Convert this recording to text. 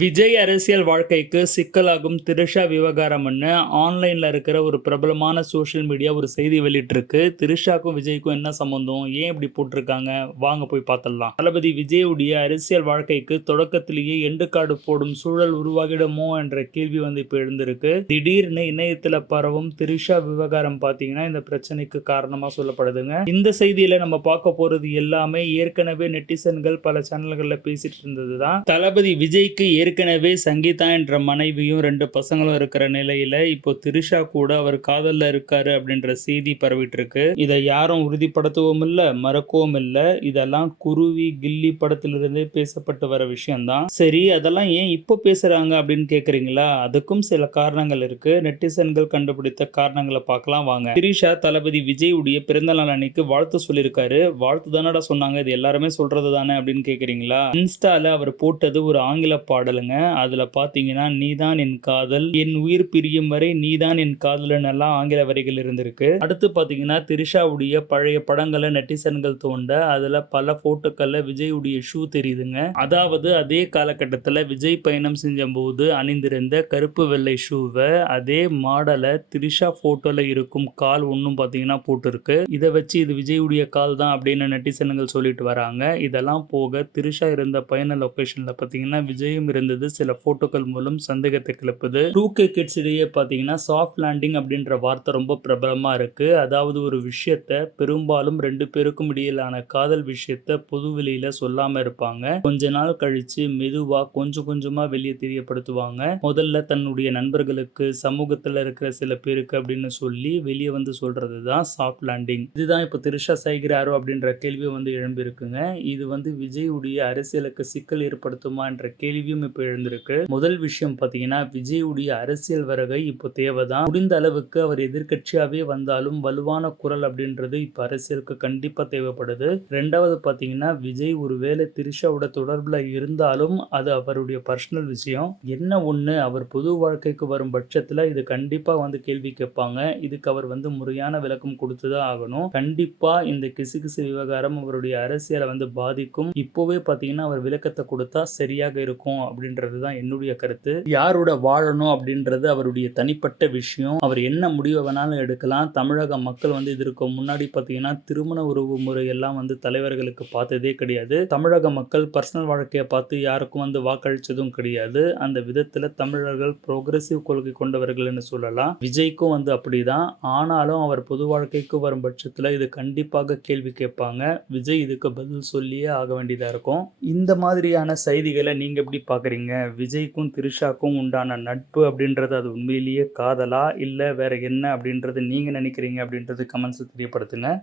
விஜய் அரசியல் வாழ்க்கைக்கு சிக்கலாகும் திரிஷா விவகாரம்னு ஆன்லைனில் இருக்கிற ஒரு பிரபலமான சோஷியல் மீடியா ஒரு செய்தி வெளியிட்டிருக்கு. திரிஷாக்கும் விஜய்க்கும் என்ன சம்மந்தம் ஏன் இப்படி போட்டிருக்காங்க? வாங்க போய் பார்த்துடலாம். தளபதி விஜயுடைய அரசியல் வாழ்க்கைக்கு தொடக்கத்திலேயே எண்டுக்காடு போடும் சூழல் உருவாகிடுமோ என்ற கேள்வி வந்து இப்போ எழுந்திருக்கு. திடீர்னு இணையத்தில் பரவும் திரிஷா விவகாரம் பார்த்தீங்கன்னா இந்த பிரச்சனைக்கு காரணமாக சொல்லப்படுதுங்க. இந்த செய்தியில் நம்ம பார்க்க போகிறது எல்லாமே ஏற்கனவே நெட்டிசன்கள் பல சேனல்களில் பேசிட்டு இருந்தது தான் தளபதி விஜய்க்கு ஏற்கனவே சங்கீதா என்ற மனைவியும் ரெண்டு பசங்களும் இருக்கிற நிலையில இப்போ திரிஷா கூட அவர் காதல்ல இருக்காரு அப்படின்ற செய்தி பரவிட்டு இருக்கு இதை யாரும் உறுதிப்படுத்தவும் இல்லை மறக்கவும் இல்லை. இதெல்லாம் குருவி கில்லி படத்திலிருந்தே பேசப்பட்டு வர விஷயம்தான். சரி அதெல்லாம் ஏன் இப்போ பேசுறாங்க அப்படின்னு கேக்குறீங்களா? அதுக்கும் சில காரணங்கள் இருக்கு. நெட்டிசன்கள் கண்டுபிடித்த காரணங்களை பார்க்கலாம் வாங்க. திரிஷா தளபதி விஜய் உடைய பிறந்தநாள் அன்னைக்கு வாழ்த்து சொல்லியிருக்காரு. வாழ்த்து தானடா சொன்னாங்க. இது எல்லாருமே சொல்றது தானே அப்படின்னு கேக்குறீங்களா? இன்ஸ்டால அவர் போட்டது ஒரு ஆங்கில பாடலுங்க அதுல பாத்தீங்கன்னா நீதான் என் காதல். என் உயிர் பிரியும் வரை நீதான் என் காதலன் எல்லாம் ஆங்கில வரிகள் இருந்திருக்கு. அடுத்து பாத்தீங்கன்னா திரிஷாவுடைய பழைய படங்களை நெட்டிசன்கள் தோண்ட அதுல பல போட்டோக்கள்ல விஜயுடைய ஷூ தெரியுதுங்க. அதாவது அதே காலகட்டத்தில் விஜய் பயணம் செஞ்ச போது அணிந்திருந்த கருப்பு வெள்ளை ஷூவை அதே மாடலை திரிஷா போட்டோல இருக்கும் கால் ஒன்றும் பார்த்தீங்கன்னா போட்டிருக்கு. இதை வச்சு இது விஜயுடைய கால் தான் அப்படின்னு நெட்டிசன்கள் சொல்லிட்டு வராங்க. இதெல்லாம் போக திரிஷா இருந்த பயண லொகேஷன்ல பார்த்தீங்கன்னா விஜயும் இருந்தது. சில போட்டோக்கள் மூலம் சந்தேகத்தை கிளப்புது. டூ கே கிட்ஸ் இடையே பார்த்தீங்கன்னா சாஃப்ட் லேண்டிங் அப்படின்ற வார்த்தை ரொம்ப பிரபலமாக இருக்கு. அதாவது ஒரு விஷயத்த பெரும்பாலும் ரெண்டு பேருக்கும் இடையிலான காதல் விஷயத்த பொது வெளியில சொல்லாம இருப்பாங்க. கொஞ்ச நாள் கழிச்சு மெதுவாக கொஞ்சம் கொஞ்சமாக வெளியே தெரியப்படுத்துவாங்க. முதல்ல தன்னுடைய நண்பர்களுக்கு சமூகத்தில் இருக்கிற சில பேருக்கு அப்படின்னு சொல்லி வெளியே வந்து சொல்றது தான் சாஃப்ட் லேண்டிங் இதுதான் இப்போ திருஷா செய்கிறாரோ அப்படின்ற கேள்வி வந்து எழும்பியிருக்குங்க. இது வந்து விஜயுடைய அரசியலுக்கு சிக்கல் ஏற்படுத்துமா என்ற கேள்வியும் இப்போ எழுந்திருக்கு முதல் விஷயம் பார்த்தீங்கன்னா விஜயுடைய அரசியல் வருகை இப்போ தேவைதான். முடிந்த அளவுக்கு அவர் எதிர்க்கட்சியாவே வந்தாலும் வலுவான குரல் அப்படின்றது இப்போ அரசியலுக்கு கண்டிப்பாக தேவைப்படுது. ரெண்டாவது பார்த்தீங்கன்னா விஜய் ஒருவேளை திரிஷாவோட தொடர்பில் இருந்தாலும் அது அவருடைய பர்சனல் விஷயம். என்ன ஒன்று அவர் பொது வாழ்க்கைக்கு வரும் பட்சத்தில் இது கண்டிப்பாக வந்து கேள்வி கேட்பாங்க. இதுக்கு அவர் வந்து முறையான விளக்கம் கொடுத்துதான் ஆகணும். கண்டிப்பாக இந்த கிசுகிசு விவகாரம் அவருடைய அரசியலை வந்து பாதிக்கும். இப்போவே பார்த்தீங்கன்னா அவர் விளக்கத்தை கொடுத்தா சரியாக இருக்கும் அப்படின்றது தான் என்னுடைய கருத்து. யாரோட வாழணும் அப்படின்றது அவருடைய தனிப்பட்ட விஷயம். அவர் என்ன முடிவை வேணாலும் எடுக்கலாம். தமிழக மக்கள் வந்து இதற்கு முன்னாடி பார்த்தீங்கன்னா திருமண உறவு முறை எல்லாம் வந்து தலைவர்களுக்கு பார்த்ததே கிடையாது. தமிழக மக்கள் பர்சனல் வாழ்க்கையை பார்த்து யாருக்கும் வந்து வாக்களிச்சதும் கிடையாது. அந்த விதத்தில் தமிழர்கள் ப்ரோக்ரஸிவ் கொள்கை கொண்டவர்கள்னு சொல்லலாம். விஜய்க்கும் வந்து அப்படிதான். ஆனாலும் அவர் பொது வாழ்க்கைக்கு வரும் பட்சத்தில் இது கண்டிப்பாக கேள்வி கேட்பாங்க. விஜய் இதுக்கு பதில் சொல்லியே ஆக வேண்டியதாக இருக்கும். இந்த மாதிரியான செய்திகளை நீங்கள் எப்படி பார்க்குறீங்க? விஜய்க்கும் திரிஷாக்கும் உண்டான நட்பு அப்படின்றது அது உண்மையிலேயே காதலா? இல்லை வேறு என்ன அப்படின்றது நீங்கள் நினைக்கிறீங்க அப்படின்றது கமெண்ட்ஸில் தெரியப்படுத்துங்க.